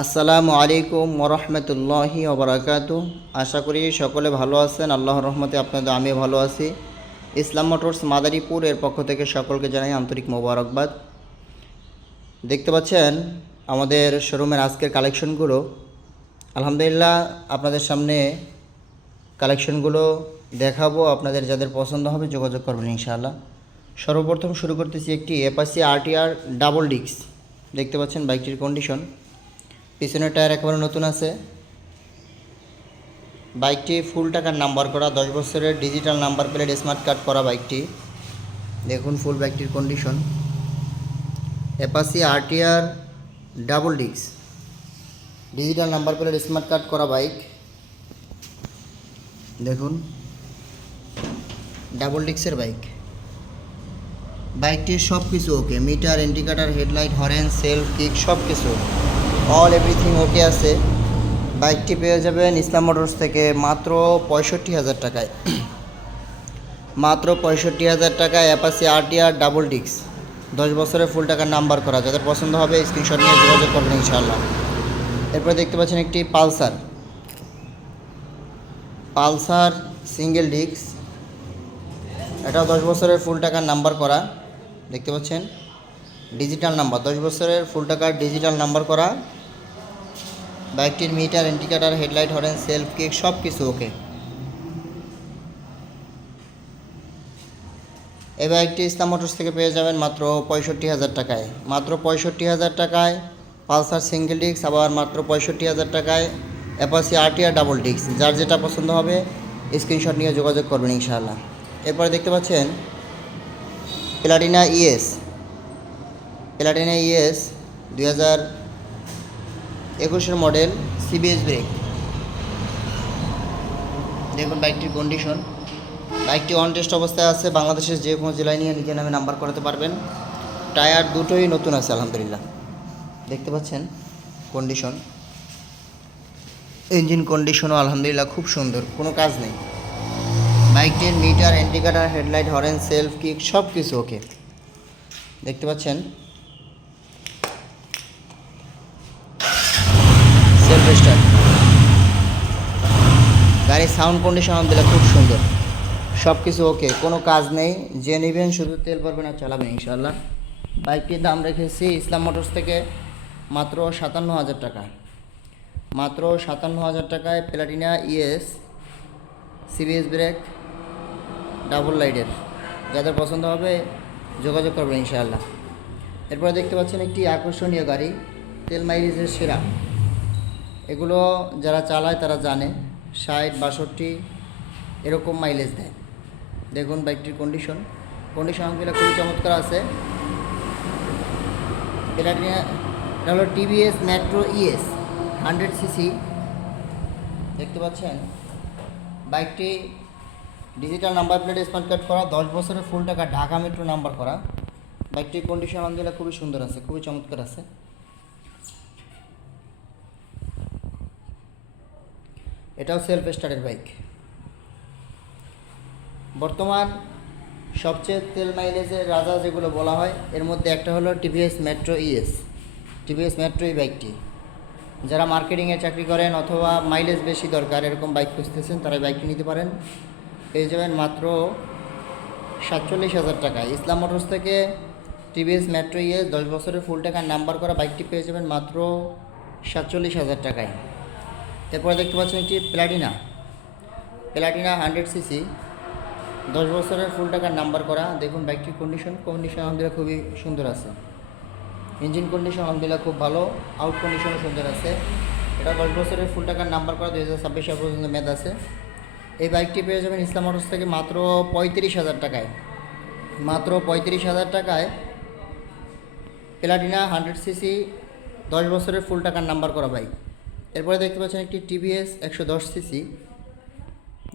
আসসালামু আলাইকুম ওরহমতুল্লাহি ওবরাকাতু। আশা করি সকলে ভালো আছেন। আল্লাহর রহমতে আপনাদের আমিও ভালো আছি। ইসলাম মোটরস মাদারীপুর এর পক্ষ থেকে সকলকে জানাই আন্তরিক মোবারকবাদ। দেখতে পাচ্ছেন আমাদের শোরুমের আজকের কালেকশনগুলো। আলহামদুলিল্লাহ আপনাদের সামনে কালেকশনগুলো দেখাবো। আপনাদের যাদের পছন্দ হবে যোগাযোগ করবেন ইনশাআল্লাহ। সর্বপ্রথম শুরু করতেছি একটি অ্যাপাচি আরটিআর ডাবল ডিস্ক। দেখতে পাচ্ছেন বাইকটির কন্ডিশন, পিছনের টায়ার একেবারে নতুন আছে। বাইকটি ফুল টাকার নাম্বার করা, 10 বছরের digital number plate smart card করা বাইকটি। দেখুন ফুল বাইকটির condition. Apache RTR double disc, digital number plate smart card করা বাইক। দেখুন ডাবল ডিস্কের বাইক। বাইকটির সব কিছু okay, meter, indicator, headlight, horn, self, kick সব কিছু অল এভরিথিং ওকে আছে। বাইকটি পেয়ে যাবেন ইসলাম মোটরস থেকে মাত্র 65,000 টাকায়। মাত্র 65,000 টাকায় অ্যাপাচি আরটিআর ডাবল ডিস্ক, 10 বছরের ফুল টাকার নাম্বার করা। যাদের পছন্দ হবে স্ক্রিনশট নিয়ে যোগাযোগ করবেন ইনশাআল্লাহ। এরপরে দেখতে পাচ্ছেন একটি পালসার সিঙ্গেল ডিস্ক, এটাও 10 বছরের ফুল টাকার নাম্বার করা। দেখতে পাচ্ছেন ডিজিটাল নাম্বার, 10 বছরের ফুল টাকার ডিজিটাল নাম্বার করা। বাইকটির meter, indicator, headlight, horn, self, kick সব কিছু ওকে। এই বাইকটি ইসলাম মোটরস থেকে পেয়ে যাবেন মাত্র 65,000 টাকায়। মাত্র 65,000 টাকায় পালসার সিঙ্গেল ডিস্ক, আবার মাত্র 65,000 টাকায় অ্যাপাচি আরটিআর ডাবল ডিস্ক। যার যেটা পছন্দ হবে স্ক্রিনশট নিয়ে যোগাযোগ করবেন ইনশাআল্লাহ। এরপরে দেখতে পাচ্ছেন Platina ES 2021 model, CBS brake. দেখুন বাইকটির কন্ডিশন। বাইকটি অন টেস্ট অবস্থায় আছে। বাংলাদেশের যে কোনো জেলায় নিয়ে নিজের নামে নাম্বার করাতে পারবেন। টায়ার দুটোই নতুন আছে আলহামদুলিল্লাহ। দেখতে পাচ্ছেন কন্ডিশন, ইঞ্জিন কন্ডিশনও আলহামদুলিল্লাহ খুব সুন্দর, কোনো কাজ নেই। বাইকটির meter, indicator, headlight, horn, self, kick সব কিছু ওকে। দেখতে পাচ্ছেন সেলফ স্টার্ট। গাড়ির সাউন্ড কন্ডিশন আলহামদুলিল্লাহ খুব সুন্দর, সব কিছু ওকে, কোনো কাজ নেই। যে নেবেন শুধু তেল ভরবেন আর চালাবেন ইনশাআল্লাহ। বাইকটির দাম রেখেছি ইসলাম মোটরস থেকে মাত্র 57,000 টাকা। মাত্র 57,000 টাকায় Platina ES CBS brake double লাইটের। যাদের পছন্দ হবে যোগাযোগ করবেন ইনশাআল্লাহ। এরপরে দেখতে পাচ্ছেন একটি আকর্ষণীয় গাড়ি, তেল মাইলেজের সেরা। এগুলো যারা চালায় তারা জানে 60, 62 এরকম মাইলেজ দেয়। দেখুন বাইকটির কন্ডিশন আলহামদুলিল্লাহ খুবই চমৎকার আছে। এটা হলো টিভিএস মেট্রো ইএস 100 সিসি। দেখতে পাচ্ছেন বাইকটি digital number plate smart card করা, 10 বছরের ফুল টাকা ঢাকা মেট্রো নাম্বার করা। বাইকটির কন্ডিশন আলহামদুলিল্লাহ খুবই সুন্দর আছে, খুবই চমৎকার আছে। এটাও সেলফ স্টার্টের বাইক। বর্তমান সবচেয়ে তেল মাইলেজের রাজা যেগুলো বলা হয় এর মধ্যে একটা হলো TVS Metro ES. TVS Metro এই বাইকটি, যারা মার্কেটিংয়ে চাকরি করেন অথবা মাইলেজ বেশি দরকার এরকম বাইক খুঁজতেছেন তারা এই বাইকটি নিতে পারেন। পেয়ে যাবেন মাত্র 47,000 টাকায়। ইসলাম মোটরস থেকে টিভিএস মেট্রো ইএস 10 বছরের ফুল টাকার নাম্বার করা বাইকটি পেয়ে যাবেন মাত্র 47,000 টাকায়। এরপরে দেখতে পাচ্ছেন একটি প্লাটিনা 100 সিসি, 10 বছরের ফুল টাকার নাম্বার করা। দেখুন বাইকটির কন্ডিশন আলহামদুলিল্লাহ খুবই সুন্দর আছে। ইঞ্জিন কন্ডিশন আলহামদুলিল্লাহ খুব ভালো, আউট কন্ডিশনও সুন্দর আছে। এটা 10 বছরের ফুল টাকার নাম্বার করা, 2026 সাল পর্যন্ত মেয়াদ আছে। এই বাইকটি পেয়ে যাবেন ইসলাম মোটরস থেকে মাত্র 35,000 টাকায়। মাত্র 35,000 টাকায় প্লাটিনা 100 সিসি, 10 বছরের ফুল টাকার নাম্বার করা বাইক। এরপরে দেখতে পাচ্ছেন একটি টিভিএস 110 সিসি।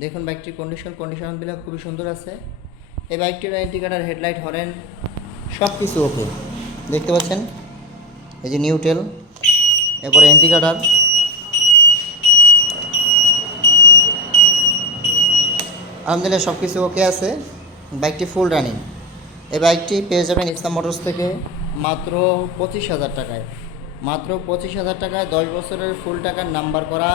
দেখুন বাইকটির কন্ডিশন আলহামদুলিল্লাহ খুবই সুন্দর আছে। এই বাইকটির ইন্ডিকেটার, হেডলাইট, হরেন সব কিছু ওকে। দেখতে পাচ্ছেন এই যে নিউটেল, এরপরে ইন্ডিকেটার, আলহামদুলিল্লাহ সব কিছু ওকে আছে। বাইকটি ফুল রানিং। এই বাইকটি পেয়ে যাবেন ইসলাম মোটরস থেকে মাত্র 25,000 টাকায়। মাত্র 25,000 টাকায় 10 বছরের ফুল টাকার নাম্বার করা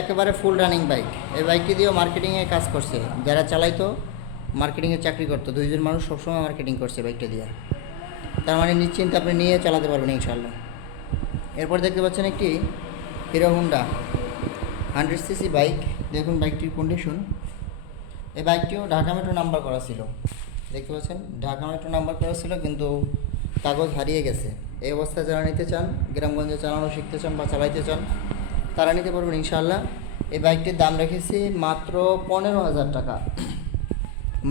একেবারে ফুল রানিং বাইক। এই বাইকটি দিয়েও মার্কেটিংয়ে কাজ করছে, যারা চালাইতো মার্কেটিংয়ে চাকরি করতো, 2 জন মানুষ সবসময় মার্কেটিং করছে বাইকটা দিয়ে। তার মানে নিশ্চিন্তে আপনি নিয়ে চালাতে পারবেন ইনশাআল্লাহ। এরপর দেখতে পাচ্ছেন একটি হিরো হুন্ডা 100cc বাইক। দেখুন বাইকটির কন্ডিশন। এই বাইকটিও ঢাকা মেট্রো নাম্বার করা ছিল, দেখতে পাচ্ছেন ঢাকা মেট্রো নাম্বার করা ছিল, কিন্তু কাগজ হারিয়ে গেছে। এই অবস্থায় যারা নিতে চান, গ্রামগঞ্জে চালানো শিখতে চান বা চালাইতে চান, তারা নিতে পারবেন ইনশাআল্লাহ। এই বাইকটির দাম রেখেছি মাত্র 15,000 টাকা।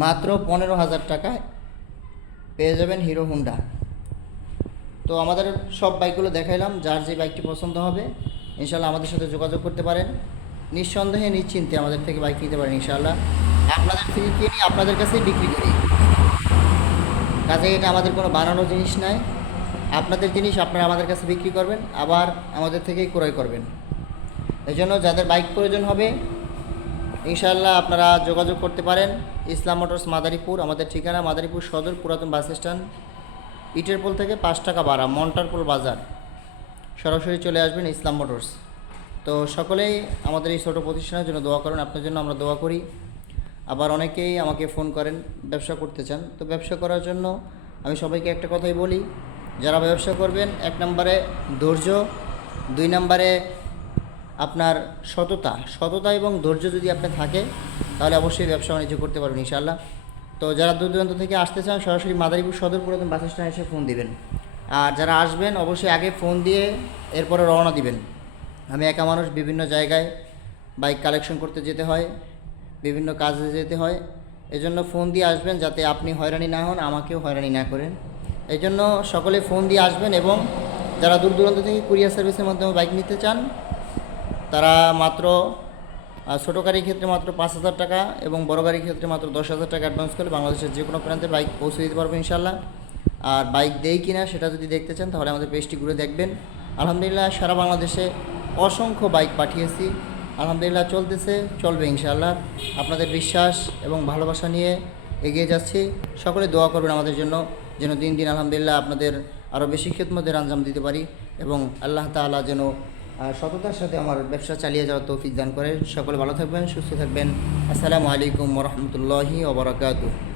মাত্র 15,000 টাকায় পেয়ে যাবেন হিরো হুন্ডা। তো আমাদের সব বাইকগুলো দেখাইলাম, যার যে বাইকটি পছন্দ হবে ইনশাআল্লাহ আমাদের সাথে যোগাযোগ করতে পারেন। নিঃসন্দেহে নিশ্চিন্তে আমাদের থেকে বাইক নিতে পারেন ইনশাআল্লাহ। আপনাদের থেকে কিনি, আপনাদের কাছেই বিক্রি করি, কাজে এটা আমাদের কোনো বানানো জিনিস নয়। আপনাদের জিনিস আপনারা আমাদের কাছে বিক্রি করবেন, আবার আমাদের থেকেই ক্রয় করবেন। এই জন্য যাদের বাইক প্রয়োজন হবে ইনশাআল্লাহ আপনারা যোগাযোগ করতে পারেন। ইসলাম মোটরস মাদারীপুর, আমাদের ঠিকানা মাদারীপুর সদর পুরাতন বাস স্ট্যান্ড, ইটের পোল থেকে 5 টাকা ভাড়া, মন্টারপোল বাজার। সরাসরি চলে আসবেন ইসলাম মোটরস। তো সকলেই আমাদের এই ছোটো প্রতিষ্ঠানের জন্য দোয়া করেন, আপনার জন্য আমরা দোয়া করি। আবার অনেকেই আমাকে ফোন করেন ব্যবসা করতে চান। তো ব্যবসা করার জন্য আমি সবাইকে একটা কথাই বলি, যারা ব্যবসা করবেন 1 নম্বরে ধৈর্য, 2 নম্বরে আপনার সততা এবং ধৈর্য যদি আপনার থাকে তাহলে অবশ্যই ব্যবসা বাণিজ্য করতে পারবেন ইনশাআল্লাহ। তো যারা দূর দূরান্ত থেকে আসতে চান সরাসরি মাদারীপুর সদর পুরাতন বাস স্ট্যান্ডে এসে ফোন দিবেন। আর যারা আসবেন অবশ্যই আগে ফোন দিয়ে এরপরে রওনা দিবেন। আমি একা মানুষ, বিভিন্ন জায়গায় বাইক কালেকশন করতে যেতে হয়, বিভিন্ন কাজে যেতে হয়, এজন্য ফোন দিয়ে আসবেন যাতে আপনি হয়রানি না হন, আমাকেও হয়রানি না করেন। এই জন্য সকলে ফোন দিয়ে আসবেন। এবং যারা দূর দূরান্ত থেকে কুরিয়ার সার্ভিসের মাধ্যমে বাইক নিতে চান তারা মাত্র ছোটো গাড়ির ক্ষেত্রে মাত্র 5,000 টাকা এবং বড় গাড়ির ক্ষেত্রে মাত্র 10,000 টাকা অ্যাডভান্স করে বাংলাদেশের যে কোনো প্রান্তে বাইক পৌঁছে দিতে পারবো ইনশাআল্লাহ। আর বাইক দেই কিনা সেটা যদি দেখতে চান তাহলে আমাদের পেজটি ঘুরে দেখবেন। আলহামদুলিল্লাহ সারা বাংলাদেশে অসংখ্য বাইক পাঠিয়েছি, আলহামদুলিল্লাহ চলতেছে, চলবে ইনশাআল্লাহ। আপনাদের বিশ্বাস এবং ভালোবাসা নিয়ে এগিয়ে যাচ্ছি। সকলে দোয়া করবেন আমাদের জন্য, যেন দিন দিন আলহামদুলিল্লাহ আপনাদের আরও বেশি খেদমতের আঞ্জাম দিতে পারি এবং আল্লাহ তাআলা যেন সততার সাথে আমার ব্যবসা চালিয়ে যাওয়ার তৌফিক দান করে। সকলে ভালো থাকবেন, সুস্থ থাকবেন। আসসালামু আলাইকুম ওয়া রাহমাতুল্লাহি ওয়া বারাকাতুহু।